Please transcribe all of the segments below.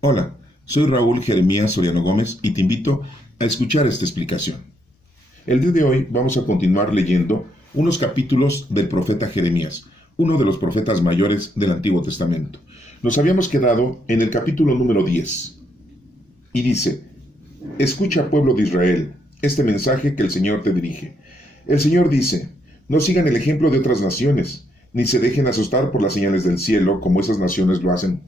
Hola, soy Raúl Jeremías Soriano Gómez y te invito a escuchar esta explicación. El día de hoy vamos a continuar leyendo unos capítulos del profeta Jeremías, uno de los profetas mayores del Antiguo Testamento. Nos habíamos quedado en el capítulo número 10 y dice: Escucha, pueblo de Israel, este mensaje que el Señor te dirige. El Señor dice: no sigan el ejemplo de otras naciones, ni se dejen asustar por las señales del cielo como esas naciones lo hacen.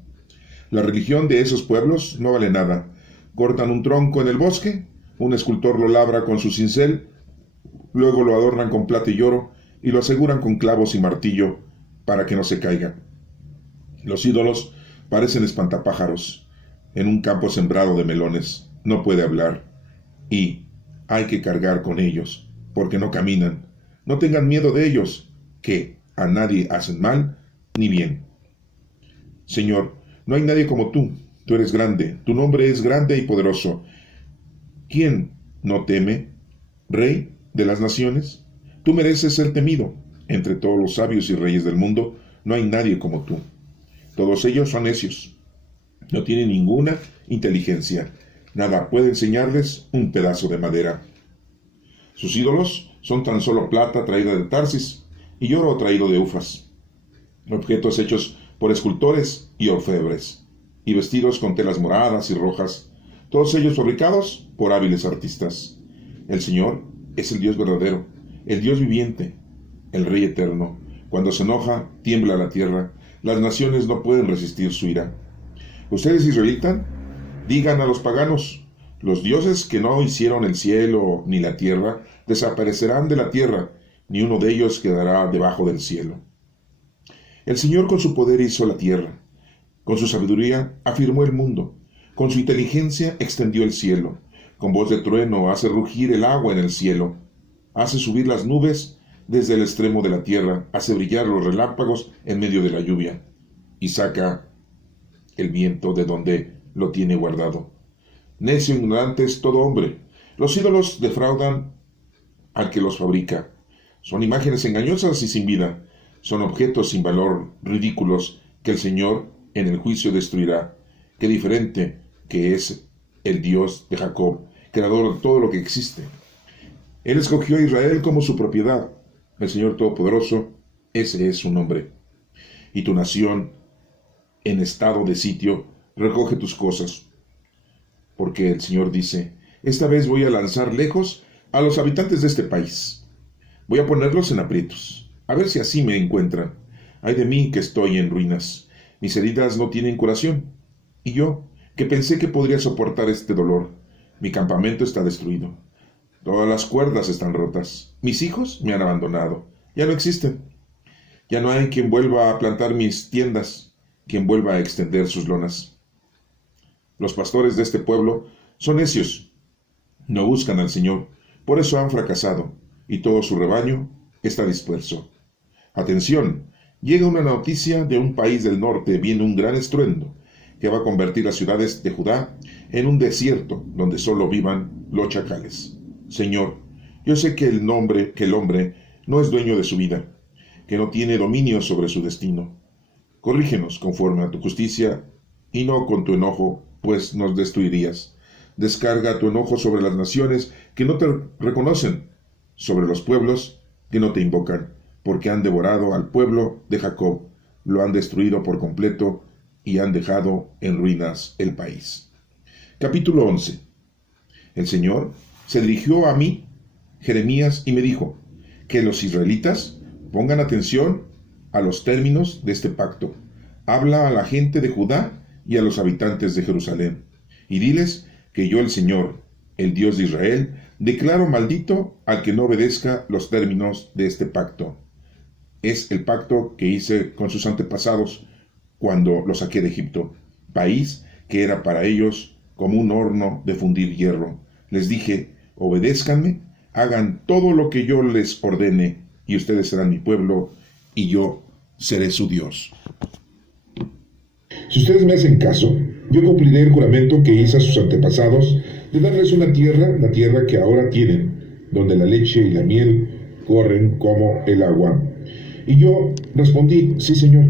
La religión de esos pueblos no vale nada. Cortan un tronco en el bosque, un escultor lo labra con su cincel, luego lo adornan con plata y oro y lo aseguran con clavos y martillo para que no se caiga. Los ídolos parecen espantapájaros en un campo sembrado de melones. No puede hablar y hay que cargar con ellos porque no caminan. No tengan miedo de ellos, que a nadie hacen mal ni bien. Señor, no hay nadie como tú eres grande, tu nombre es grande y poderoso. ¿Quién no teme, Rey de las naciones? Tú mereces ser temido. Entre todos los sabios y reyes del mundo, no hay nadie como tú. Todos ellos son necios, no tienen ninguna inteligencia. Nada puede enseñarles un pedazo de madera. Sus ídolos son tan solo plata traída de Tarsis y oro traído de Ufas, objetos hechos por escultores y orfebres, y vestidos con telas moradas y rojas, todos ellos fabricados por hábiles artistas. El Señor es el Dios verdadero, el Dios viviente, el Rey eterno. Cuando se enoja, tiembla la tierra, las naciones no pueden resistir su ira. Ustedes, israelitas, digan a los paganos: los dioses que no hicieron el cielo ni la tierra desaparecerán de la tierra, ni uno de ellos quedará debajo del cielo. El Señor con su poder hizo la tierra, con su sabiduría afirmó el mundo, con su inteligencia extendió el cielo, con voz de trueno hace rugir el agua en el cielo, hace subir las nubes desde el extremo de la tierra, hace brillar los relámpagos en medio de la lluvia, y saca el viento de donde lo tiene guardado. Necio e ignorante es todo hombre. Los ídolos defraudan al que los fabrica. Son imágenes engañosas y sin vida. Son objetos sin valor, ridículos, que el Señor en el juicio destruirá. Qué diferente que es el Dios de Jacob, creador de todo lo que existe. Él escogió a Israel como su propiedad. El Señor Todopoderoso, ese es su nombre. Y tu nación, en estado de sitio, recoge tus cosas. Porque el Señor dice: esta vez voy a lanzar lejos a los habitantes de este país. Voy a ponerlos en aprietos, a ver si así me encuentran. Ay de mí que estoy en ruinas. Mis heridas no tienen curación. Y yo, que pensé que podría soportar este dolor, mi campamento está destruido. Todas las cuerdas están rotas. Mis hijos me han abandonado. Ya no existen. Ya no hay quien vuelva a plantar mis tiendas, quien vuelva a extender sus lonas. Los pastores de este pueblo son necios. No buscan al Señor. Por eso han fracasado, y todo su rebaño está disperso. Atención, llega una noticia de un país del norte, viene un gran estruendo, que va a convertir las ciudades de Judá en un desierto donde solo vivan los chacales. Señor, yo sé que el hombre no es dueño de su vida, que no tiene dominio sobre su destino. Corrígenos conforme a tu justicia, y no con tu enojo, pues nos destruirías. Descarga tu enojo sobre las naciones que no te reconocen, sobre los pueblos que no te invocan, porque han devorado al pueblo de Jacob, lo han destruido por completo y han dejado en ruinas el país. Capítulo 11. El Señor se dirigió a mí, Jeremías, y me dijo: que los israelitas pongan atención a los términos de este pacto. Habla a la gente de Judá y a los habitantes de Jerusalén, y diles que yo, el Señor, el Dios de Israel, declaro maldito al que no obedezca los términos de este pacto. Es el pacto que hice con sus antepasados cuando los saqué de Egipto, país que era para ellos como un horno de fundir hierro. Les dije: obedézcanme, hagan todo lo que yo les ordene, y ustedes serán mi pueblo, y yo seré su Dios. Si ustedes me hacen caso, yo cumpliré el juramento que hice a sus antepasados de darles una tierra, la tierra que ahora tienen, donde la leche y la miel corren como el agua. Y yo respondí: sí, Señor.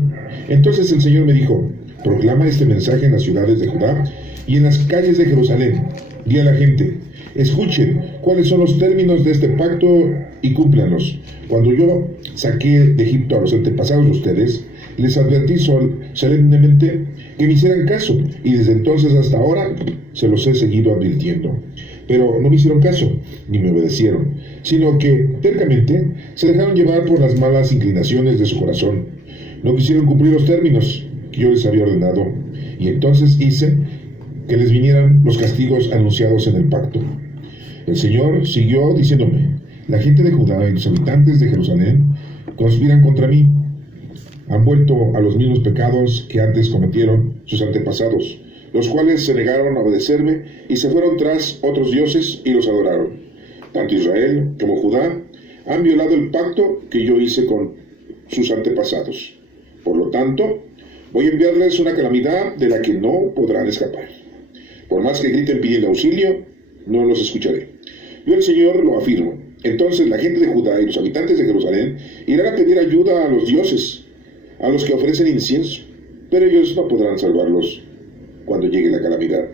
Entonces el Señor me dijo: Proclama este mensaje en las ciudades de Judá y en las calles de Jerusalén. Di a la gente: escuchen cuáles son los términos de este pacto y cúmplanlos. Cuando yo saqué de Egipto a los antepasados de ustedes, les advertí solemnemente que me hicieran caso, y desde entonces hasta ahora se los he seguido advirtiendo. Pero no me hicieron caso, ni me obedecieron, sino que tercamente se dejaron llevar por las malas inclinaciones de su corazón. No quisieron cumplir los términos que yo les había ordenado, y entonces hice que les vinieran los castigos anunciados en el pacto. El Señor siguió diciéndome: la gente de Judá y los habitantes de Jerusalén conspiran contra mí. Han vuelto a los mismos pecados que antes cometieron sus antepasados, los cuales se negaron a obedecerme y se fueron tras otros dioses y los adoraron. Tanto Israel como Judá han violado el pacto que yo hice con sus antepasados. Por lo tanto, voy a enviarles una calamidad de la que no podrán escapar. Por más que griten pidiendo auxilio, no los escucharé. Yo, el Señor, lo afirmo. Entonces la gente de Judá y los habitantes de Jerusalén irán a pedir ayuda a los dioses, a los que ofrecen incienso, pero ellos no podrán salvarlos cuando llegue la calamidad.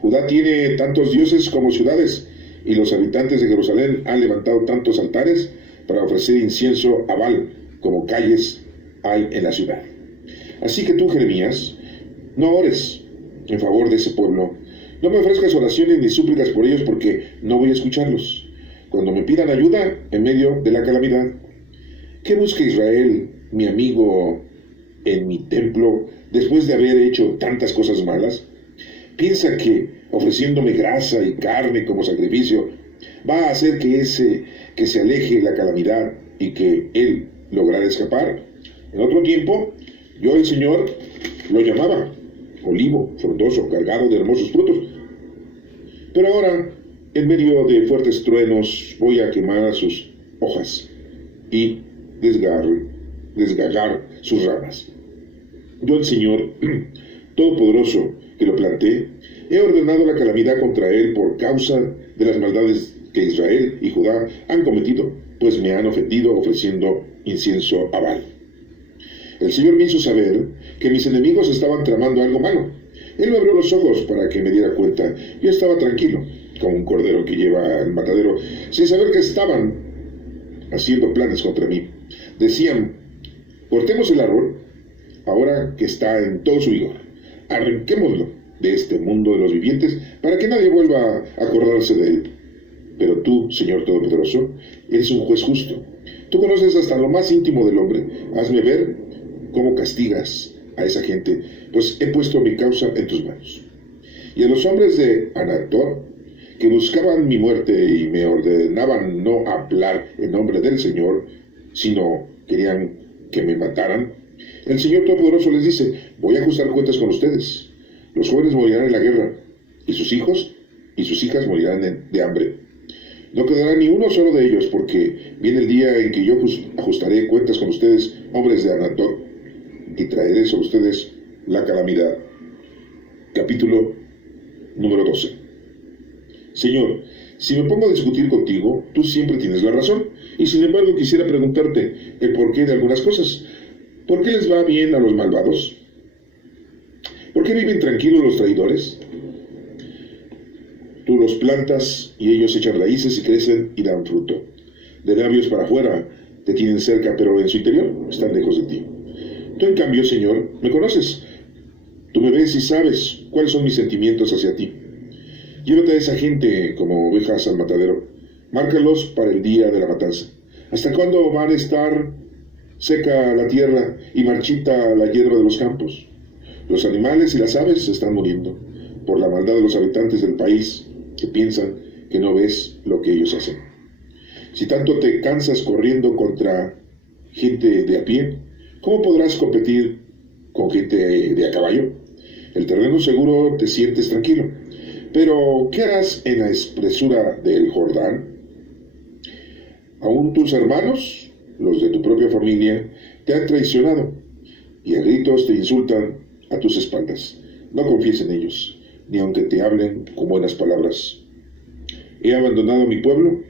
Judá tiene tantos dioses como ciudades, y los habitantes de Jerusalén han levantado tantos altares para ofrecer incienso a Baal como calles hay en la ciudad. Así que tú, Jeremías, no ores en favor de ese pueblo. No me ofrezcas oraciones ni súplicas por ellos, porque no voy a escucharlos cuando me pidan ayuda en medio de la calamidad. ¿Qué busca Israel, mi amigo, en mi templo después de haber hecho tantas cosas malas? ¿Piensa que ofreciéndome grasa y carne como sacrificio va a hacer que se aleje la calamidad y que él lograra escapar? En otro tiempo, yo, el Señor, lo llamaba olivo frondoso, cargado de hermosos frutos. Pero ahora, en medio de fuertes truenos, voy a quemar sus hojas y desgarrar sus ramas. Yo, el Señor Todopoderoso, que lo planté, he ordenado la calamidad contra él por causa de las maldades que Israel y Judá han cometido, pues me han ofendido ofreciendo incienso a Baal. El Señor me hizo saber que mis enemigos estaban tramando algo malo. Él me abrió los ojos para que me diera cuenta. Yo estaba tranquilo, como un cordero que lleva al matadero, sin saber que estaban haciendo planes contra mí. Decían: cortemos el árbol, ahora que está en todo su vigor. Arranquémoslo de este mundo de los vivientes, para que nadie vuelva a acordarse de él. Pero tú, Señor Todopoderoso, eres un juez justo. Tú conoces hasta lo más íntimo del hombre. Hazme ver cómo castigas a esa gente, pues he puesto mi causa en tus manos. Y a los hombres de Anatot, que buscaban mi muerte y me ordenaban no hablar en nombre del Señor, sino querían que me mataran, el Señor Todopoderoso les dice: voy a ajustar cuentas con ustedes. Los jóvenes morirán en la guerra, y sus hijos y sus hijas morirán de hambre. No quedará ni uno solo de ellos, porque viene el día en que yo ajustaré cuentas con ustedes, hombres de Anatot, y traeré sobre ustedes la calamidad. Capítulo número 12. Señor, si me pongo a discutir contigo, tú siempre tienes la razón, y sin embargo quisiera preguntarte el porqué de algunas cosas. ¿Por qué les va bien a los malvados? ¿Por qué viven tranquilos los traidores? Tú los plantas y ellos echan raíces y crecen y dan fruto. De labios para afuera te tienen cerca, pero en su interior están lejos de ti. Tú, en cambio, Señor, me conoces. Tú me ves y sabes cuáles son mis sentimientos hacia ti. Llévate a esa gente como ovejas al matadero. Márcalos para el día de la matanza. ¿Hasta cuándo van a estar seca la tierra y marchita la hierba de los campos? Los animales y las aves se están muriendo por la maldad de los habitantes del país, que piensan que no ves lo que ellos hacen. Si tanto te cansas corriendo contra gente de a pie, ¿cómo podrás competir con gente de a caballo? El terreno seguro te sientes tranquilo, pero ¿qué harás en la espesura del Jordán? Aún tus hermanos, los de tu propia familia, te han traicionado y a gritos te insultan a tus espaldas. No confíes en ellos, ni aunque te hablen con buenas palabras. He abandonado a mi pueblo,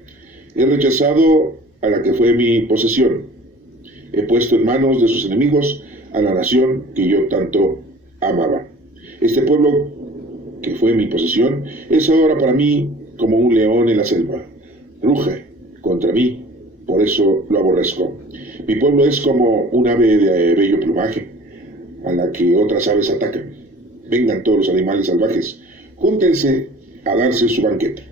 he rechazado a la que fue mi posesión. He puesto en manos de sus enemigos a la nación que yo tanto amaba. Este pueblo que fue mi posesión es ahora para mí como un león en la selva. Ruge contra mí, por eso lo aborrezco. Mi pueblo es como un ave de bello plumaje, a la que otras aves atacan. Vengan todos los animales salvajes, júntense a darse su banquete.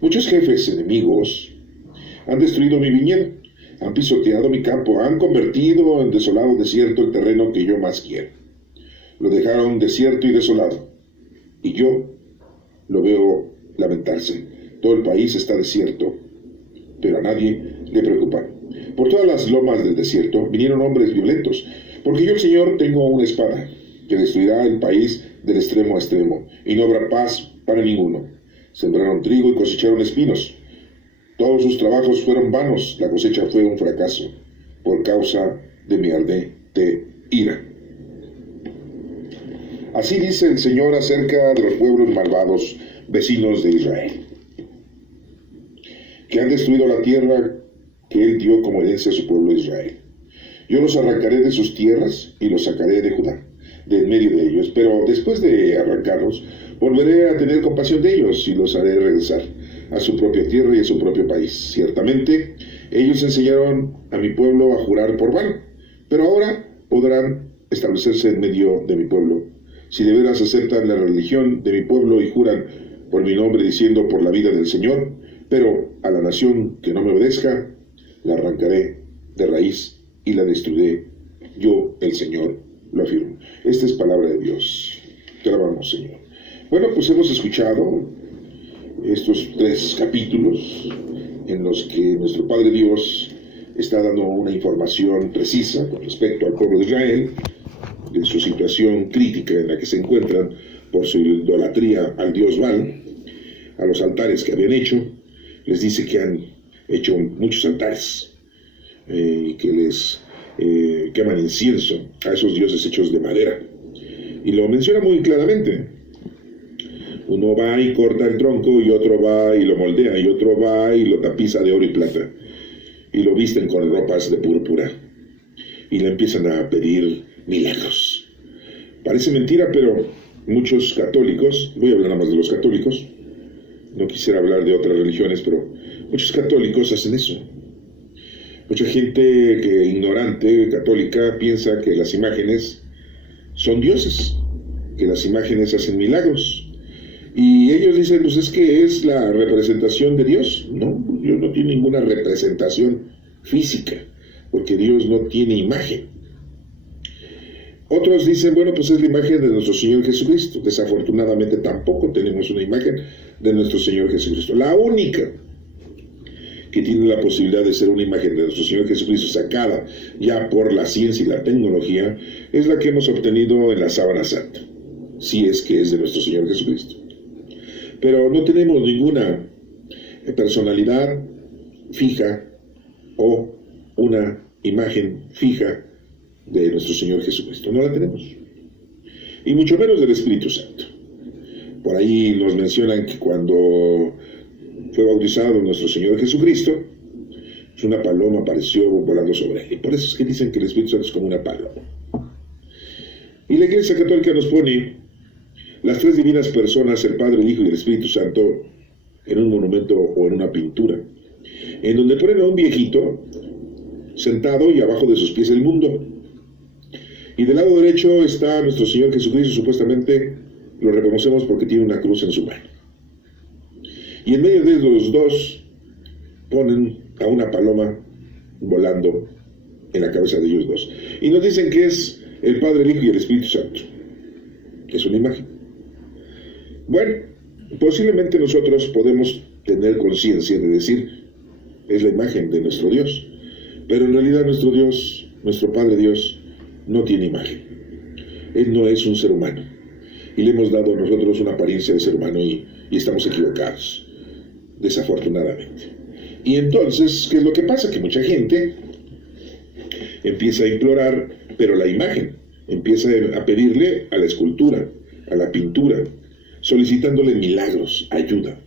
Muchos jefes enemigos han destruido mi viñedo, han pisoteado mi campo, han convertido en desolado desierto el terreno que yo más quiero. Lo dejaron desierto y desolado, y yo lo veo lamentarse. Todo el país está desierto, pero a nadie le preocupa. Por todas las lomas del desierto vinieron hombres violentos, porque yo, el Señor, tengo una espada que destruirá el país del extremo a extremo, y no habrá paz para ninguno. Sembraron trigo y cosecharon espinos. Todos sus trabajos fueron vanos, la cosecha fue un fracaso, por causa de mi ardiente ira. Así dice el Señor acerca de los pueblos malvados, vecinos de Israel, que han destruido la tierra que Él dio como herencia a su pueblo Israel. Yo los arrancaré de sus tierras y los sacaré de Judá, de en medio de ellos, pero después de arrancarlos, volveré a tener compasión de ellos y los haré regresar a su propia tierra y a su propio país. Ciertamente, ellos enseñaron a mi pueblo a jurar por vano, pero ahora podrán establecerse en medio de mi pueblo. Si de veras aceptan la religión de mi pueblo y juran por mi nombre diciendo por la vida del Señor, pero a la nación que no me obedezca, la arrancaré de raíz y la destruiré. Yo, el Señor, lo afirmo. Esta es palabra de Dios. Te alabamos, Señor. Bueno, pues hemos escuchado estos 3 capítulos en los que nuestro Padre Dios está dando una información precisa con respecto al pueblo de Israel, de su situación crítica en la que se encuentran por su idolatría al dios Baal, a los altares que habían hecho. Les dice que han hecho muchos altares y que les queman incienso a esos dioses hechos de madera. Y lo menciona muy claramente. Uno va y corta el tronco, y otro va y lo moldea, y otro va y lo tapiza de oro y plata, y lo visten con ropas de púrpura, y le empiezan a pedir milagros. Parece mentira, pero muchos católicos, voy a hablar nada más de los católicos, no quisiera hablar de otras religiones, pero muchos católicos hacen eso. Mucha gente ignorante, católica, piensa que las imágenes son dioses, que las imágenes hacen milagros. Y ellos dicen, pues es que es la representación de Dios. No, Dios no tiene ninguna representación física, porque Dios no tiene imagen. Otros dicen, bueno, pues es la imagen de nuestro Señor Jesucristo. Desafortunadamente tampoco tenemos una imagen de nuestro Señor Jesucristo. La única que tiene la posibilidad de ser una imagen de nuestro Señor Jesucristo sacada ya por la ciencia y la tecnología es la que hemos obtenido en la sábana santa, si es que es de nuestro Señor Jesucristo. Pero no tenemos ninguna personalidad fija o una imagen fija de nuestro Señor Jesucristo. No la tenemos. Y mucho menos del Espíritu Santo. Por ahí nos mencionan que cuando fue bautizado nuestro Señor Jesucristo, una paloma apareció volando sobre él. Y por eso es que dicen que el Espíritu Santo es como una paloma. Y la Iglesia Católica nos pone las 3 divinas personas, el Padre, el Hijo y el Espíritu Santo, en un monumento o en una pintura, en donde ponen a un viejito sentado y abajo de sus pies el mundo. Y del lado derecho está nuestro Señor Jesucristo, supuestamente lo reconocemos porque tiene una cruz en su mano. Y en medio de los dos ponen a una paloma volando en la cabeza de ellos dos. Y nos dicen que es el Padre, el Hijo y el Espíritu Santo. Es una imagen. Bueno, posiblemente nosotros podemos tener conciencia de decir, es la imagen de nuestro Dios. Pero en realidad nuestro Dios, nuestro Padre Dios, no tiene imagen. Él no es un ser humano. Y le hemos dado a nosotros una apariencia de ser humano y estamos equivocados, desafortunadamente. Y entonces, ¿qué es lo que pasa? Que mucha gente empieza a implorar, pero la imagen, empieza a pedirle a la escultura, a la pintura, solicitándole milagros, ayuda.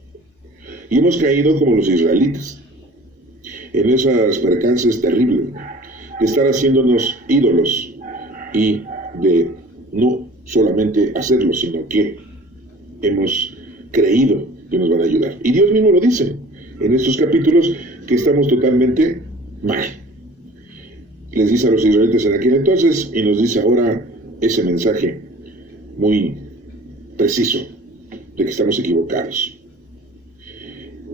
Y hemos caído como los israelitas, en esas percances terribles, de estar haciéndonos ídolos y de no solamente hacerlo, sino que hemos creído que nos van a ayudar. Y Dios mismo lo dice en estos capítulos, que estamos totalmente mal. Les dice a los israelitas en aquel entonces, y nos dice ahora ese mensaje muy preciso de que estamos equivocados.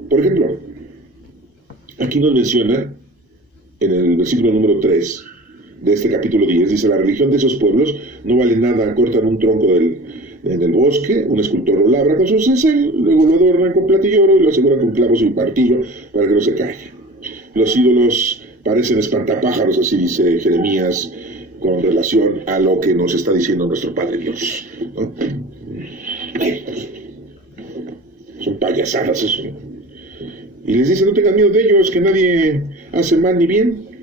Por ejemplo, aquí nos menciona en el versículo número 3 de este capítulo 10, dice: la religión de esos pueblos no vale nada, cortan un tronco en el bosque, un escultor lo labra con su cincel, luego lo adornan con plata y oro y lo aseguran con clavos y martillo para que no se caiga. Los ídolos parecen espantapájaros, así dice Jeremías, con relación a lo que nos está diciendo nuestro Padre Dios, ¿no? Son payasadas eso, ¿no? Y les dice: no tengan miedo de ellos, que nadie hace mal ni bien.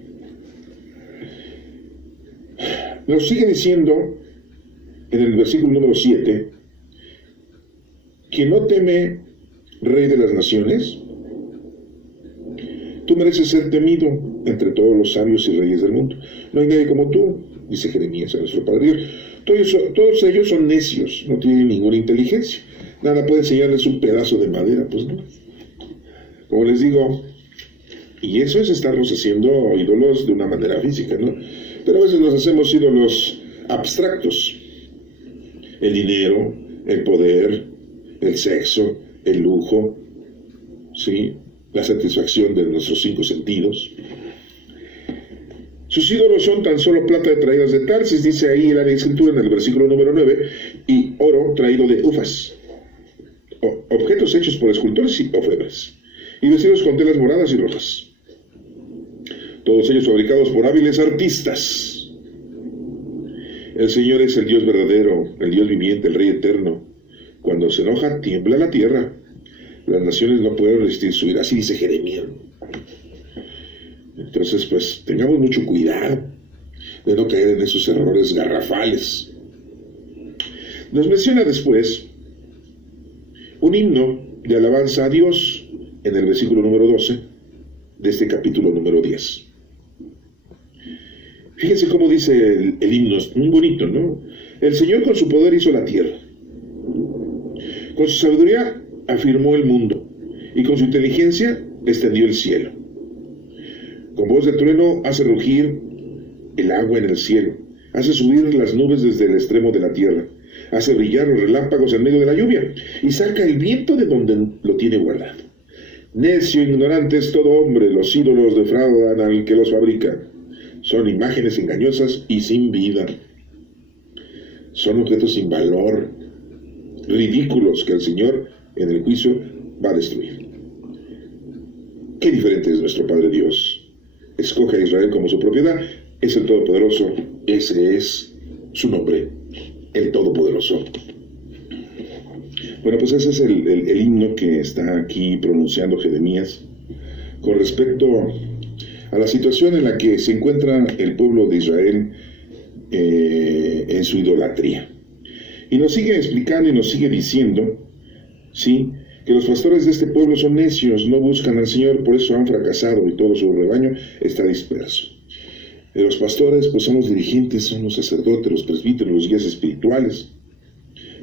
Nos sigue diciendo en el versículo número 7: quien no teme, Rey de las naciones, tú mereces ser temido entre todos los sabios y reyes del mundo. No hay nadie como tú, dice Jeremías a nuestro Padre Dios. Todos ellos son necios, no tienen ninguna inteligencia. Nada puede enseñarles un pedazo de madera, pues no. Como les digo, y eso es estarnos haciendo ídolos de una manera física, ¿no? Pero a veces nos hacemos ídolos abstractos. El dinero, el poder, el sexo, el lujo, ¿sí? La satisfacción de nuestros 5 sentidos. Sus ídolos son tan solo plata traídas de Tarsis, dice ahí la escritura en el versículo número 9, y oro traído de Ufas, objetos hechos por escultores y orfebres, y vestidos con telas moradas y rojas, todos ellos fabricados por hábiles artistas. El Señor es el Dios verdadero, el Dios viviente, el Rey eterno. Cuando se enoja, tiembla la tierra. Las naciones no pueden resistir su ira. Así dice Jeremías. Entonces, pues, tengamos mucho cuidado de no caer en esos errores garrafales. Nos menciona después un himno de alabanza a Dios en el versículo número 12 de este capítulo número 10. Fíjense cómo dice el himno, es muy bonito, ¿no? El Señor con su poder hizo la tierra. Con su sabiduría afirmó el mundo, y con su inteligencia extendió el cielo. Con voz de trueno hace rugir el agua en el cielo, hace subir las nubes desde el extremo de la tierra, hace brillar los relámpagos en medio de la lluvia, y saca el viento de donde lo tiene guardado. Necio, ignorante es todo hombre, los ídolos defraudan al que los fabrica. Son imágenes engañosas y sin vida. Son objetos sin valor, ridículos, que el Señor en el juicio va a destruir. Qué diferente es nuestro Padre Dios. Escoge a Israel como su propiedad. Es el Todopoderoso. Ese es su nombre, el Todopoderoso. Bueno, pues ese es el himno que está aquí pronunciando Jeremías con respecto a la situación en la que se encuentra el pueblo de Israel en su idolatría. Y nos sigue explicando y nos sigue diciendo, ¿sí?, que los pastores de este pueblo son necios, no buscan al Señor, por eso han fracasado y todo su rebaño está disperso. Los pastores, pues, son los dirigentes, son los sacerdotes, los presbíteros, los guías espirituales.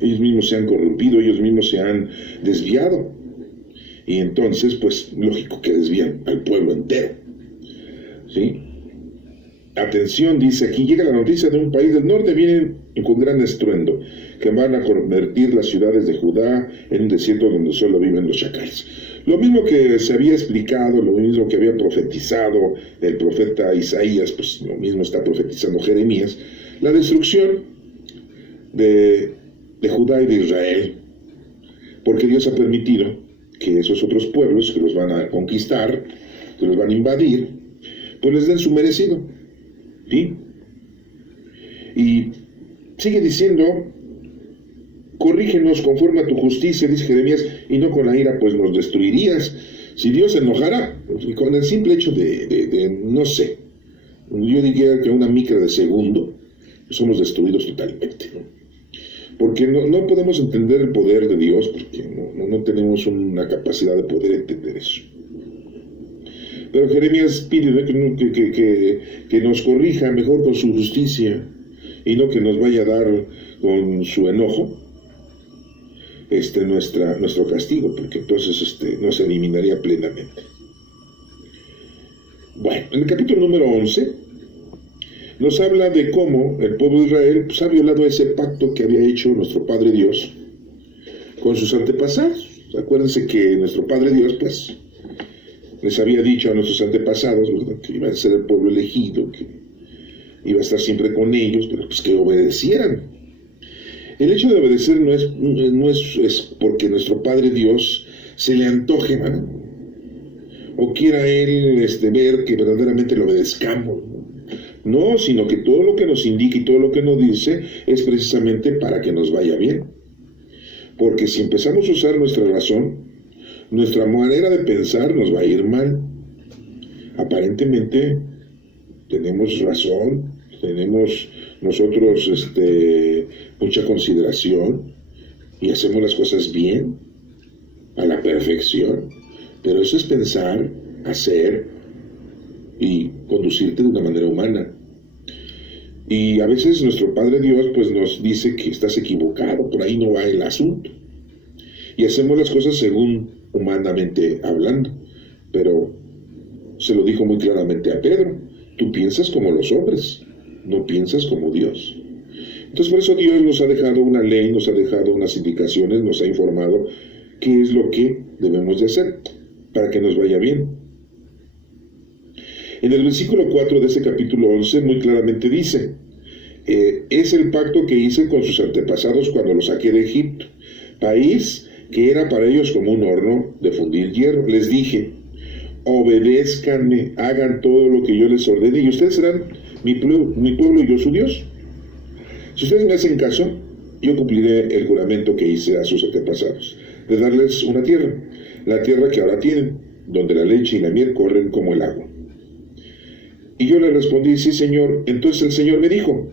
Ellos mismos se han corrompido, ellos mismos se han desviado. Y entonces, pues, lógico que desvían al pueblo entero. ¿Sí? Atención, dice aquí, llega la noticia de un país del norte, vienen con gran estruendo, que van a convertir las ciudades de Judá en un desierto donde solo viven los chacales. Lo mismo que se había explicado, lo mismo que había profetizado el profeta Isaías, pues lo mismo está profetizando Jeremías, la destrucción de Judá y de Israel, porque Dios ha permitido que esos otros pueblos que los van a conquistar, que los van a invadir, pues les den su merecido. ¿Sí? Y sigue diciendo: corrígenos conforme a tu justicia, dice Jeremías, y no con la ira, pues nos destruirías. Si Dios se enojara, con el simple hecho de no sé, yo diría que una micra de segundo, somos destruidos totalmente, ¿no? Porque no podemos entender el poder de Dios, porque no tenemos una capacidad de poder entender eso. Pero Jeremías pide que nos corrija mejor con su justicia, y no que nos vaya a dar con su enojo nuestro castigo, porque entonces no se eliminaría plenamente. Bueno, en el capítulo número 11 nos habla de cómo el pueblo de Israel ha violado ese pacto que había hecho nuestro Padre Dios con sus antepasados. Acuérdense que nuestro Padre Dios, pues, les había dicho a nuestros antepasados, ¿verdad?, que iba a ser el pueblo elegido, que iba a estar siempre con ellos, pero pues que obedecieran. El hecho de obedecer no es porque nuestro Padre Dios se le antoje, ¿verdad?, o quiera Él ver que verdaderamente lo obedezcamos. No, sino que todo lo que nos indica y todo lo que nos dice es precisamente para que nos vaya bien. Porque si empezamos a usar nuestra razón, nuestra manera de pensar nos va a ir mal. Aparentemente tenemos razón, tenemos nosotros mucha consideración y hacemos las cosas bien, a la perfección, pero eso es pensar, hacer y conducirte de una manera humana. Y a veces nuestro Padre Dios pues nos dice que estás equivocado, por ahí no va el asunto. Y hacemos las cosas según humanamente hablando, pero se lo dijo muy claramente a Pedro: tú piensas como los hombres, no piensas como Dios. Entonces por eso Dios nos ha dejado una ley, nos ha dejado unas indicaciones, nos ha informado qué es lo que debemos de hacer para que nos vaya bien. En el versículo 4 de ese capítulo 11 muy claramente dice: es el pacto que hice con sus antepasados cuando los saqué de Egipto, país que era para ellos como un horno de fundir hierro. Les dije: obedézcanme, hagan todo lo que yo les ordene, y ustedes serán mi pueblo y yo su Dios. Si ustedes me hacen caso, yo cumpliré el juramento que hice a sus antepasados, de darles una tierra, la tierra que ahora tienen, donde la leche y la miel corren como el agua. Y yo le respondí: sí, Señor. Entonces el Señor me dijo: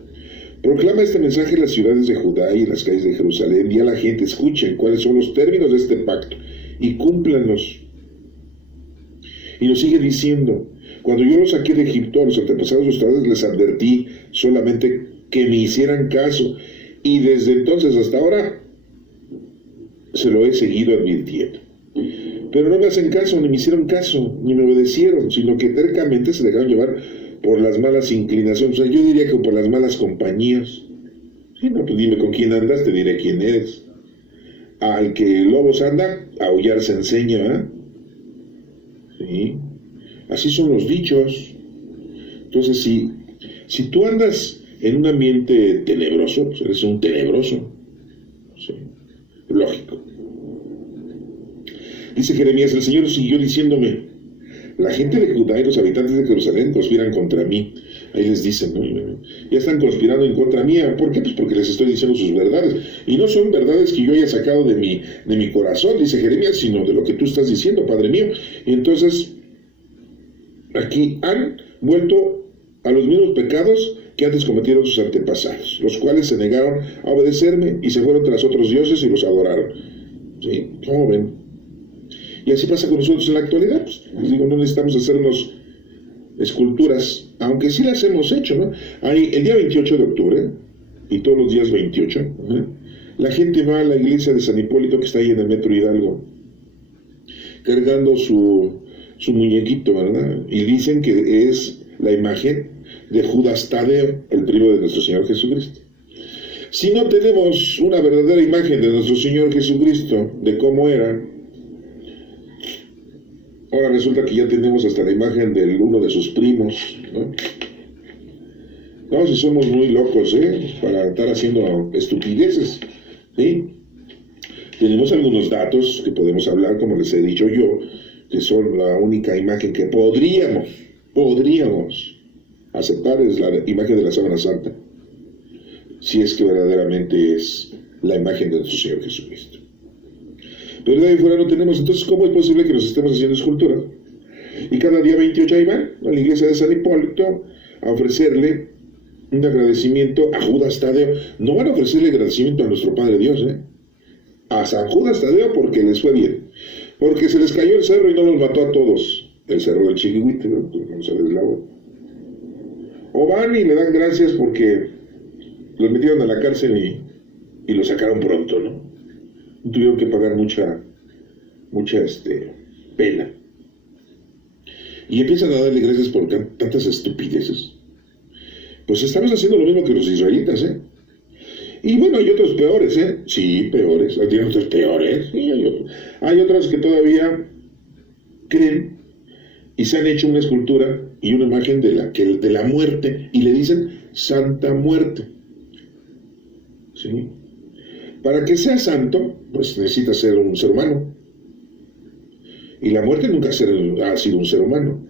proclama este mensaje en las ciudades de Judá y en las calles de Jerusalén, y a la gente: escuchen cuáles son los términos de este pacto y cúmplanlos. Y nos sigue diciendo: cuando yo los saqué de Egipto, a los antepasados de ustedes les advertí solamente que me hicieran caso, y desde entonces hasta ahora se lo he seguido advirtiendo. Pero no me hacen caso, ni me hicieron caso, ni me obedecieron, sino que tercamente se dejaron llevar por las malas inclinaciones. O sea, yo diría que por las malas compañías. Sí, no, pues dime con quién andas, te diré quién eres. Al que lobos anda, a aullar se enseña, ¿eh? Sí. Así son los dichos. Entonces, si tú andas en un ambiente tenebroso, pues eres un tenebroso. Sí. Lógico. Dice Jeremías: el Señor siguió diciéndome: la gente de Judá y los habitantes de Jerusalén conspiran contra mí. Ahí les dicen, ¿no? Ya están conspirando en contra mía. ¿Por qué? Pues porque les estoy diciendo sus verdades. Y no son verdades que yo haya sacado de mi corazón, dice Jeremías, sino de lo que tú estás diciendo, Padre mío. Y entonces, aquí han vuelto a los mismos pecados que antes cometieron sus antepasados, los cuales se negaron a obedecerme y se fueron tras otros dioses y los adoraron. ¿Sí? ¿Cómo ven? Y así pasa con nosotros en la actualidad. Pues, les digo, no necesitamos hacernos esculturas, aunque sí las hemos hecho, ¿no? Hay el día 28 de octubre y todos los días 28, la gente va a la iglesia de San Hipólito, que está ahí en el Metro Hidalgo, cargando su muñequito, ¿verdad? Y dicen que es la imagen de Judas Tadeo, el primo de nuestro Señor Jesucristo. Si no tenemos una verdadera imagen de nuestro Señor Jesucristo, de cómo era, ahora resulta que ya tenemos hasta la imagen de uno de sus primos, ¿no? No, si somos muy locos, para estar haciendo estupideces, ¿sí? Tenemos algunos datos que podemos hablar, como les he dicho yo, que son la única imagen que podríamos aceptar, es la imagen de la Sábana Santa, si es que verdaderamente es la imagen de nuestro Señor Jesucristo. Pero de ahí fuera no tenemos. Entonces, ¿cómo es posible que nos estemos haciendo esculturas? Y cada día 28 ahí van a la iglesia de San Hipólito a ofrecerle un agradecimiento a Judas Tadeo. No van a ofrecerle agradecimiento a nuestro Padre Dios, a San Judas Tadeo, porque les fue bien, porque se les cayó el cerro y no los mató a todos, el cerro del Chiquihuite, ¿no? No se deslagó. O van y le dan gracias porque los metieron a la cárcel y lo sacaron pronto, ¿no? Tuvieron que pagar mucha pena. Y empiezan a darle gracias por tantas estupideces. Pues estamos haciendo lo mismo que los israelitas, ¿eh? Y bueno, hay otros peores, ¿eh? Sí, peores. Hay otros peores. Sí, hay otros que todavía creen y se han hecho una escultura y una imagen de la muerte y le dicen Santa Muerte. ¿Sí? Para que sea santo, pues necesita ser un ser humano. Y la muerte nunca ha sido un ser humano.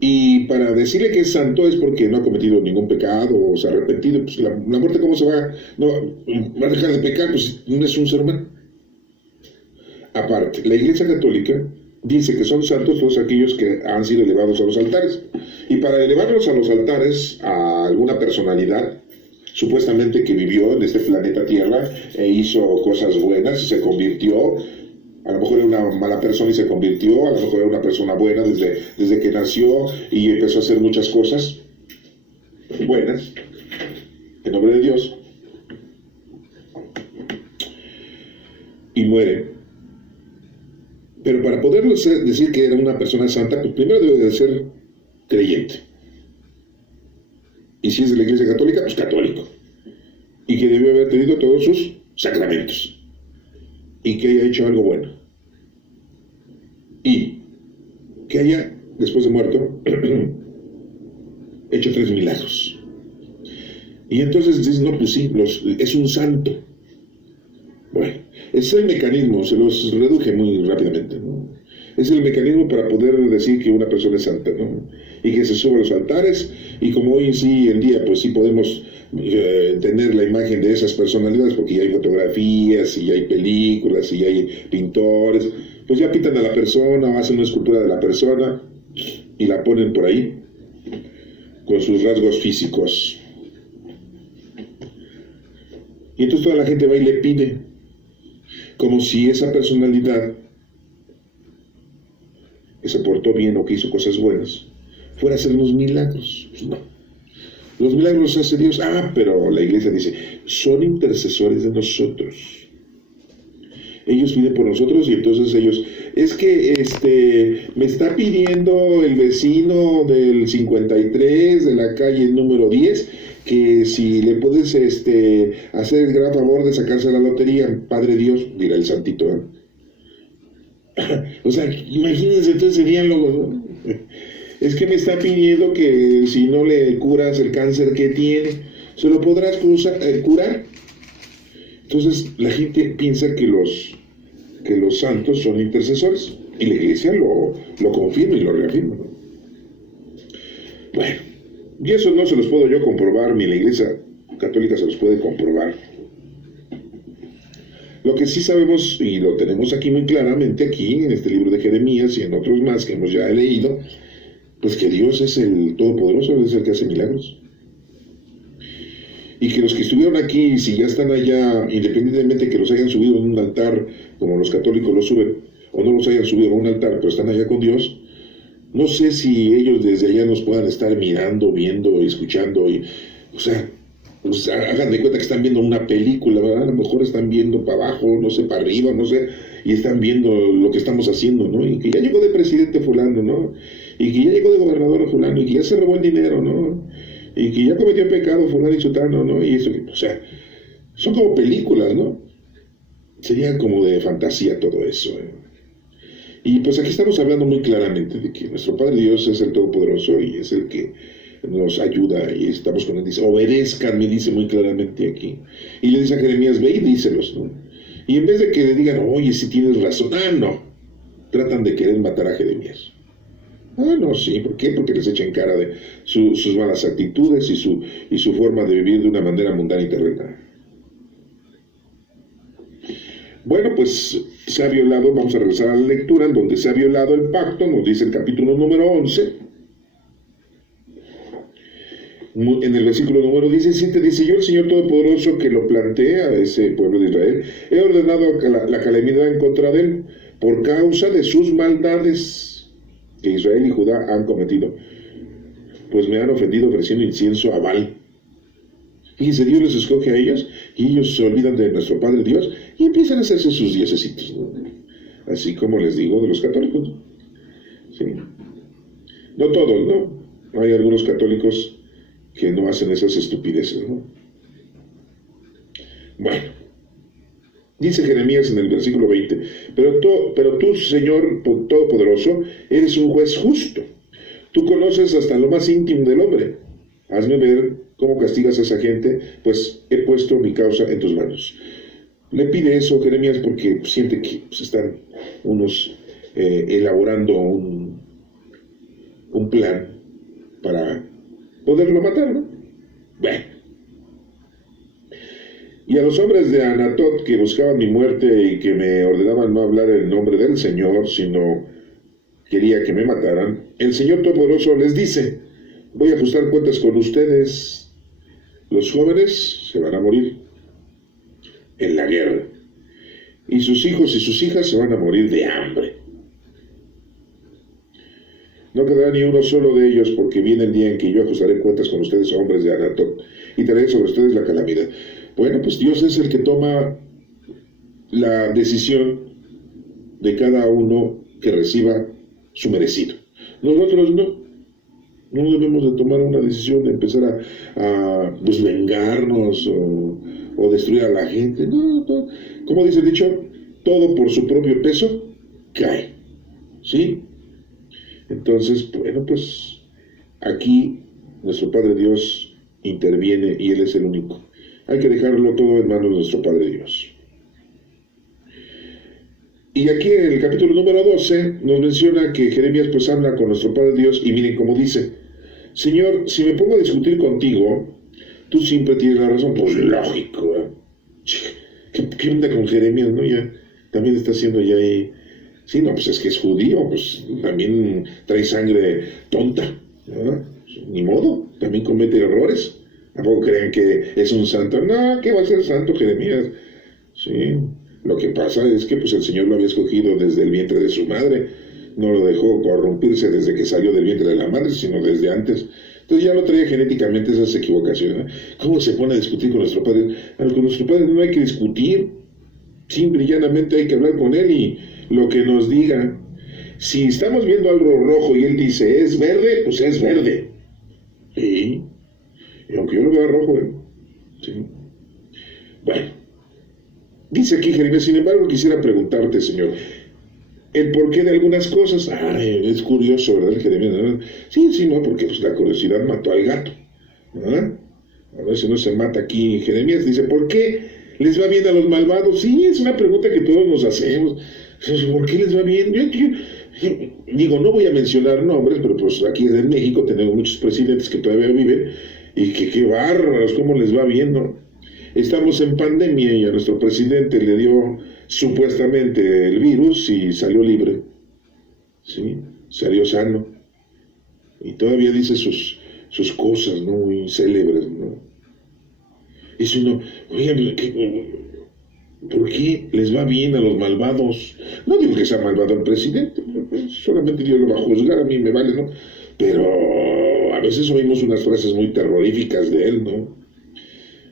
Y para decirle que es santo es porque no ha cometido ningún pecado o se ha arrepentido. Pues la muerte, ¿cómo se va? No, va a dejar de pecar, pues no es un ser humano. Aparte, la Iglesia Católica dice que son santos todos aquellos que han sido elevados a los altares. Y para elevarlos a los altares a alguna personalidad, supuestamente que vivió en este planeta Tierra e hizo cosas buenas y se convirtió, a lo mejor era una mala persona y se convirtió, a lo mejor era una persona buena desde que nació y empezó a hacer muchas cosas buenas, en nombre de Dios, y muere. Pero para poder decir que era una persona santa, pues primero debe de ser creyente. Y si es de la Iglesia Católica, pues católico. Y que debió haber tenido todos sus sacramentos. Y que haya hecho algo bueno. Y que haya, después de muerto, hecho 3 milagros. Y entonces dices, no, pues sí, es un santo. Bueno, es el mecanismo, se los reduje muy rápidamente, ¿no? Es el mecanismo para poder decir que una persona es santa, ¿no? Y que se suba a los altares, y como hoy sí en día, pues sí podemos tener la imagen de esas personalidades, porque ya hay fotografías, y ya hay películas, y ya hay pintores, pues ya pintan a la persona, o hacen una escultura de la persona, y la ponen por ahí, con sus rasgos físicos. Y entonces toda la gente va y le pide, como si esa personalidad que se portó bien o que hizo cosas buenas fuera a hacer los milagros. Pues no. Los milagros hace Dios. Pero la iglesia dice, son intercesores de nosotros. Ellos piden por nosotros y entonces ellos, es que me está pidiendo el vecino del 53 de la calle número 10 que si le puedes hacer el gran favor de sacarse la lotería, Padre Dios, dirá el santito, ¿eh? O sea, imagínense entonces ese diálogo, ¿no? Es que me está pidiendo que si no le curas el cáncer que tiene, ¿se lo podrás curar? Entonces la gente piensa que los santos son intercesores y la iglesia lo confirma y lo reafirma, ¿no? Bueno, y eso no se los puedo yo comprobar, ni la iglesia católica se los puede comprobar. Lo que sí sabemos, y lo tenemos aquí muy claramente, aquí en este libro de Jeremías y en otros más que hemos ya leído, pues que Dios es el Todopoderoso, es el que hace milagros. Y que los que estuvieron aquí, si ya están allá, independientemente que los hayan subido en un altar, como los católicos los suben, o no los hayan subido a un altar, pero están allá con Dios, no sé si ellos desde allá nos puedan estar mirando, viendo, escuchando, o sea, pues hagan de cuenta que están viendo una película, ¿verdad? A lo mejor están viendo para abajo, no sé, para arriba, no sé, y están viendo lo que estamos haciendo, ¿no? Y que ya llegó de presidente fulano, ¿no? Y que ya llegó de gobernador fulano, y que ya se robó el dinero, ¿no? Y que ya cometió pecado fulano y sutano, ¿no? Y eso, o sea, son como películas, ¿no? Sería como de fantasía todo eso, ¿eh? Y pues aquí estamos hablando muy claramente de que nuestro Padre Dios es el Todopoderoso y es el que nos ayuda y estamos con él. Dice, obedezcan, me dice muy claramente aquí. Y le dice a Jeremías, ve y díselos, ¿no? Y en vez de que le digan, oye, si tienes razón, no, tratan de querer matar a Jeremías. No, sí, ¿por qué? Porque les echan cara de sus malas actitudes y su forma de vivir de una manera mundana y terrenal. Bueno, pues se ha violado, vamos a regresar a la lectura, en donde se ha violado el pacto, nos dice el capítulo número 11, en el versículo número 17, dice, yo el Señor Todopoderoso que lo plantea a ese pueblo de Israel, he ordenado la calamidad en contra de él, por causa de sus maldades que Israel y Judá han cometido, pues me han ofendido ofreciendo incienso a Baal. Fíjense, Dios les escoge a ellos y ellos se olvidan de nuestro Padre Dios y empiezan a hacerse sus diosesitos, ¿no? Así como les digo de los católicos, ¿no? Sí. No todos, ¿no? Hay algunos católicos que no hacen esas estupideces, ¿no? Bueno, dice Jeremías en el versículo 20, pero tú, Señor Todopoderoso, eres un juez justo. Tú conoces hasta lo más íntimo del hombre. Hazme ver cómo castigas a esa gente, pues he puesto mi causa en tus manos. Le pide eso Jeremías porque siente que pues, están unos elaborando un plan para poderlo matar, ¿no? Bueno. Y a los hombres de Anatot que buscaban mi muerte y que me ordenaban no hablar en nombre del Señor, sino quería que me mataran, el Señor Todopoderoso les dice: voy a ajustar cuentas con ustedes. Los jóvenes se van a morir en la guerra, y sus hijos y sus hijas se van a morir de hambre. No quedará ni uno solo de ellos, porque viene el día en que yo ajustaré cuentas con ustedes, hombres de Anatot, y traeré sobre ustedes la calamidad. Bueno, pues Dios es el que toma la decisión de cada uno que reciba su merecido. Nosotros no debemos de tomar una decisión de empezar a pues, vengarnos o destruir a la gente. No, como dice el dicho, todo por su propio peso cae. ¿Sí? Entonces, bueno, pues aquí nuestro Padre Dios interviene y Él es el único. Hay que dejarlo todo en manos de nuestro Padre Dios. Y aquí en el capítulo número 12 nos menciona que Jeremías pues habla con nuestro Padre Dios y miren cómo dice: Señor, si me pongo a discutir contigo, tú siempre tienes la razón. Pues lógico, ¿eh? ¿Qué onda con Jeremías, no? Ya también está haciendo ya ahí. Sí, no, pues es que es judío, pues también trae sangre tonta, ¿verdad? Ni modo, también comete errores. ¿Tampoco creen que es un santo? No, ¿qué va a ser santo Jeremías? Sí, lo que pasa es que pues el Señor lo había escogido desde el vientre de su madre. No lo dejó corrompirse desde que salió del vientre de la madre, sino desde antes. Entonces ya lo traía genéticamente esas equivocaciones, ¿eh? ¿Cómo se pone a discutir con nuestro Padre? Con nuestro Padre no hay que discutir. Simple y llanamente hay que hablar con Él y lo que nos diga. Si estamos viendo algo rojo y Él dice, ¿es verde? Pues es verde. Sí. Y aunque yo lo vea rojo, ¿eh? Sí. Bueno. Dice aquí Jeremías: sin embargo, quisiera preguntarte, Señor, el porqué de algunas cosas. Es curioso, ¿verdad, Jeremías? ¿No? Sí, no, porque pues, la curiosidad mató al gato. ¿Verdad? A veces no se mata aquí Jeremías. Dice, ¿por qué les va bien a los malvados? Sí, es una pregunta que todos nos hacemos. ¿Por qué les va bien? Digo, no voy a mencionar nombres, pero pues aquí en México tenemos muchos presidentes que todavía viven y que qué bárbaros, cómo les va bien, ¿no? Estamos en pandemia y a nuestro presidente le dio supuestamente el virus y salió libre, ¿sí? Salió sano y todavía dice sus cosas, ¿no? Muy célebres, ¿no? Y si uno, oigan, ¿por qué les va bien a los malvados? No digo que sea malvado el presidente, solamente Dios lo va a juzgar, a mí me vale, ¿no? Pero a veces oímos unas frases muy terroríficas de él, ¿no?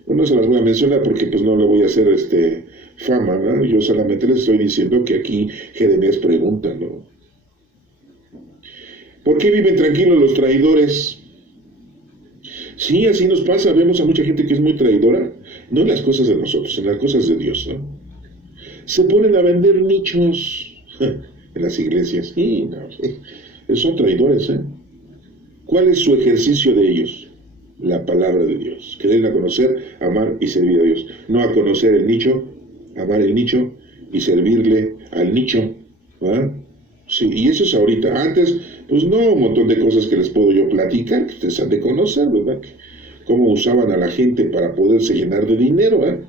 No se las voy a mencionar porque pues no le voy a hacer fama, ¿no? Yo solamente les estoy diciendo que aquí Jeremías pregunta, ¿no? ¿Por qué viven tranquilos los traidores? Sí, así nos pasa, vemos a mucha gente que es muy traidora, no en las cosas de nosotros, en las cosas de Dios, ¿no? Se ponen a vender nichos en las iglesias, sí, no, son traidores, ¿eh? ¿Cuál es su ejercicio de ellos? La palabra de Dios, querer a conocer, amar y servir a Dios, no a conocer el nicho, amar el nicho y servirle al nicho, ¿verdad? Sí, y eso es ahorita. Antes, pues no, un montón de cosas que les puedo yo platicar, que ustedes han de conocer, ¿verdad? Cómo usaban a la gente para poderse llenar de dinero, ¿verdad?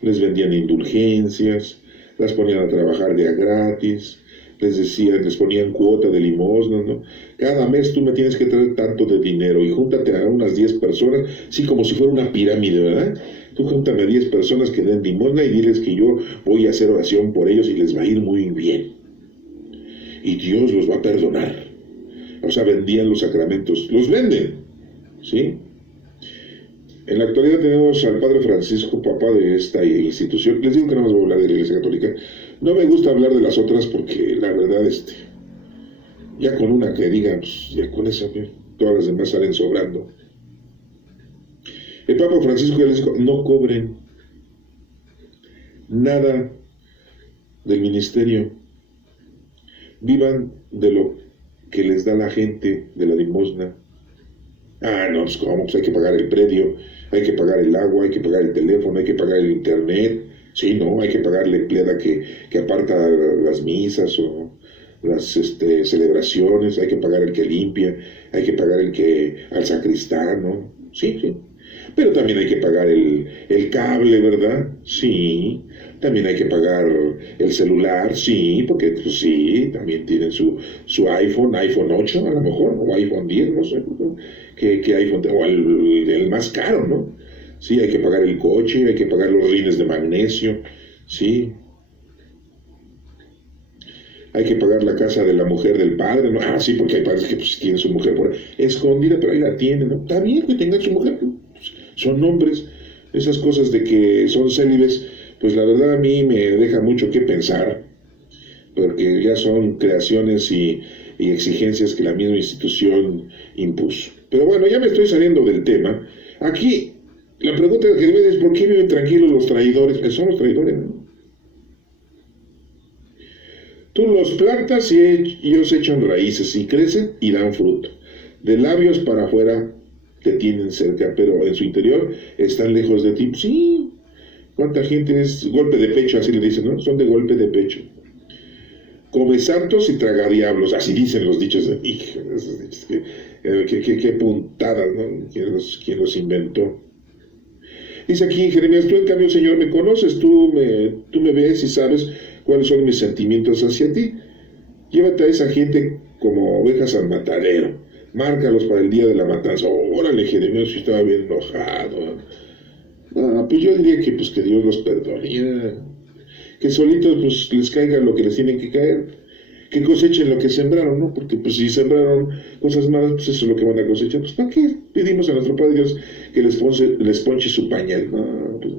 Les vendían indulgencias, las ponían a trabajar de a gratis, les ponían cuota de limosna, ¿no? Cada mes tú me tienes que traer tanto de dinero y júntate a unas 10 personas, sí, como si fuera una pirámide, ¿verdad? Tú júntame a 10 personas que den limosna y diles que yo voy a hacer oración por ellos y les va a ir muy bien. Y Dios los va a perdonar. O sea, vendían los sacramentos, los venden, ¿sí? En la actualidad tenemos al Padre Francisco, papá de esta institución. Les digo que no más voy a hablar de la Iglesia Católica. No me gusta hablar de las otras porque la verdad, ya con una que diga, pues ya con esa, todas las demás salen sobrando. El Papa Francisco ya les dijo, no cobren nada del ministerio, vivan de lo que les da la gente, de la limosna. Ah, no, pues ¿cómo? Pues hay que pagar el predio, hay que pagar el agua, hay que pagar el teléfono, hay que pagar el internet. Sí, no, hay que pagar la empleada que aparta las misas o las celebraciones, hay que pagar el que limpia, hay que pagar al sacristán, ¿no? Sí, sí. Pero también hay que pagar el cable, ¿verdad? Sí. También hay que pagar el celular, sí, porque pues, sí, también tienen su iPhone 8 a lo mejor, o iPhone 10, no sé, que iPhone, o el más caro, ¿no? Sí, hay que pagar el coche, hay que pagar los rines de magnesio, sí. Hay que pagar la casa de la mujer del padre, ¿no? Ah, sí, porque hay padres que pues, tienen su mujer por ahí escondida, pero ahí la tienen, ¿no? Está bien que tengan su mujer, pues, son hombres. Esas cosas de que son célibes, pues la verdad a mí me deja mucho que pensar, porque ya son creaciones y exigencias que la misma institución impuso. Pero bueno, ya me estoy saliendo del tema. Aquí, la pregunta que me es, ¿por qué viven tranquilos los traidores? Pues son los traidores, ¿no? Tú los plantas y ellos echan raíces y crecen y dan fruto. De labios para afuera te tienen cerca, pero en su interior están lejos de ti. Sí, ¿cuánta gente es golpe de pecho? Así le dicen, ¿no? Son de golpe de pecho. Come santos y traga diablos, así dicen los dichos. Hijo, esos dichos, qué puntada, ¿no? ¿Quién los inventó? Dice aquí Jeremías, tú en cambio, Señor, me conoces, tú me ves y sabes cuáles son mis sentimientos hacia ti. Llévate a esa gente como ovejas al matadero, márcalos para el día de la matanza. Órale, Jeremías, si estaba bien enojado. No, pues yo diría que Dios los perdone, que solitos pues les caiga lo que les tiene que caer, que cosechen lo que sembraron, ¿no? Porque pues si sembraron cosas malas, pues eso es lo que van a cosechar. Pues ¿para qué pedimos a nuestro Padre Dios que les ponche su pañal? No, pues,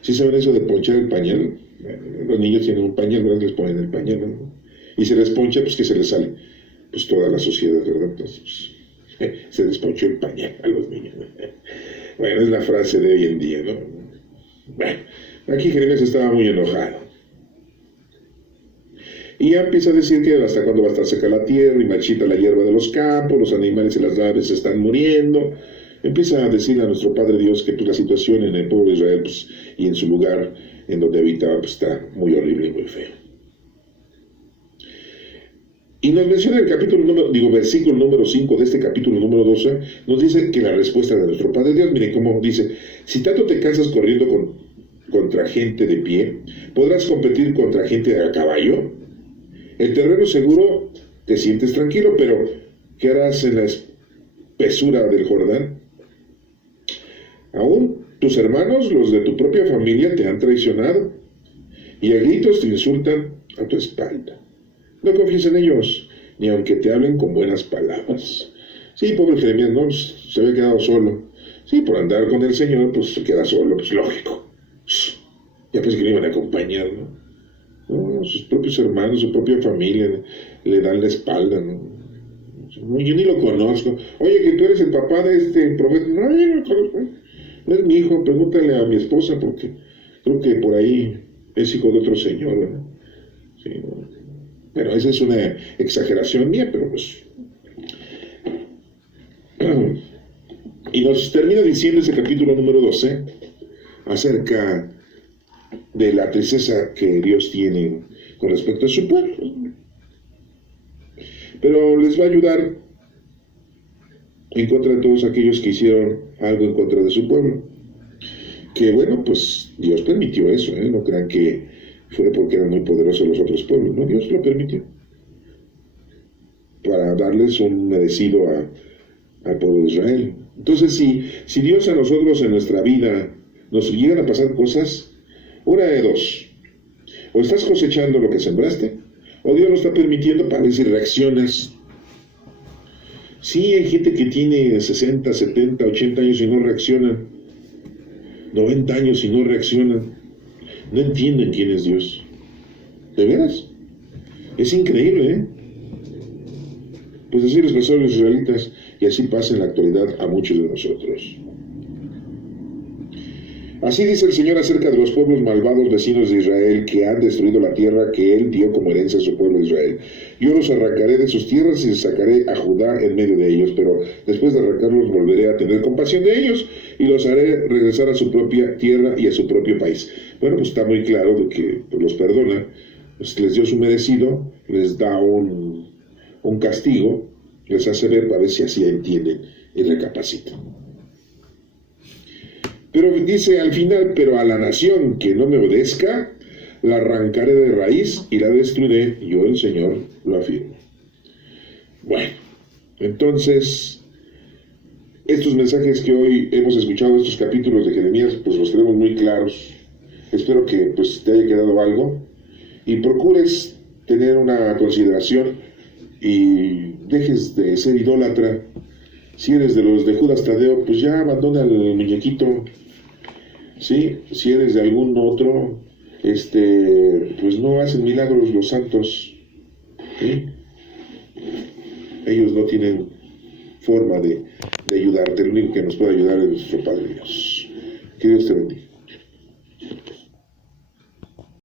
¿sí saben eso de ponchar el pañal? Los niños tienen un pañal, ¿verdad? Les ponen el pañal, ¿no? Y se les poncha, pues que se les sale pues toda la sociedad, ¿verdad? Entonces, pues, se les ponchó el pañal a los niños. Bueno, es la frase de hoy en día, ¿no? Bueno, aquí Jeremías estaba muy enojado. Y ya empieza a decir que hasta cuándo va a estar seca la tierra y marchita la hierba de los campos, los animales y las aves se están muriendo. Empieza a decirle a nuestro Padre Dios que pues, la situación en el pueblo de Israel pues, y en su lugar en donde habitaba pues, está muy horrible y muy feo. Y nos menciona el versículo número 5 de este capítulo número 12, nos dice que la respuesta de nuestro Padre Dios, miren cómo dice, si tanto te cansas corriendo contra gente de pie, ¿podrás competir contra gente a caballo? El terreno seguro te sientes tranquilo, pero ¿qué harás en la espesura del Jordán? Aún tus hermanos, los de tu propia familia, te han traicionado y a gritos te insultan a tu espalda. No confíes en ellos, ni aunque te hablen con buenas palabras. Sí, pobre Jeremías, ¿no? Se había quedado solo. Sí, por andar con el Señor, pues se queda solo, pues lógico. Ya pensé que le iban a acompañar, ¿no? No, sus propios hermanos, su propia familia le dan la espalda, ¿no? Yo ni lo conozco. Oye, que tú eres el papá de este profeta. No, yo no lo conozco. No es mi hijo, pregúntale a mi esposa, porque creo que por ahí es hijo de otro señor, ¿no? Sí, ¿no? Bueno, esa es una exageración mía, pero pues... Y nos termina diciendo ese capítulo número 12 acerca de la tristeza que Dios tiene con respecto a su pueblo. Pero les va a ayudar en contra de todos aquellos que hicieron algo en contra de su pueblo. Que bueno, pues Dios permitió eso, ¿eh? No crean que fue porque eran muy poderosos los otros pueblos, no, Dios lo permitió para darles un merecido al pueblo de Israel. Entonces, si Dios a nosotros en nuestra vida nos llegan a pasar cosas, una de dos: o estás cosechando lo que sembraste, o Dios lo está permitiendo para ver si reaccionas. Sí, hay gente que tiene 60, 70, 80 años y no reaccionan, 90 años y no reaccionan, no entienden quién es Dios. ¿De veras? Es increíble, ¿eh? Pues así les pasó a los israelitas y así pasa en la actualidad a muchos de nosotros. Así dice el Señor acerca de los pueblos malvados vecinos de Israel que han destruido la tierra que Él dio como herencia a su pueblo de Israel. Yo los arrancaré de sus tierras y sacaré a Judá en medio de ellos, pero después de arrancarlos volveré a tener compasión de ellos y los haré regresar a su propia tierra y a su propio país. Bueno, pues está muy claro de que pues, los perdona, pues, les dio su merecido, les da un castigo, les hace ver para ver si así entienden y recapacitan. Pero dice al final, pero a la nación que no me obedezca, la arrancaré de raíz y la destruiré, yo el Señor lo afirmo. Bueno, entonces, estos mensajes que hoy hemos escuchado, estos capítulos de Jeremías, pues los tenemos muy claros. Espero que pues, te haya quedado algo y procures tener una consideración y dejes de ser idólatra. Si eres de los de Judas Tadeo, pues ya abandona el muñequito. ¿Sí? Si eres de algún otro, pues no hacen milagros los santos. ¿Sí? Ellos no tienen forma de ayudarte. El único que nos puede ayudar es nuestro Padre Dios. Que Dios te bendiga.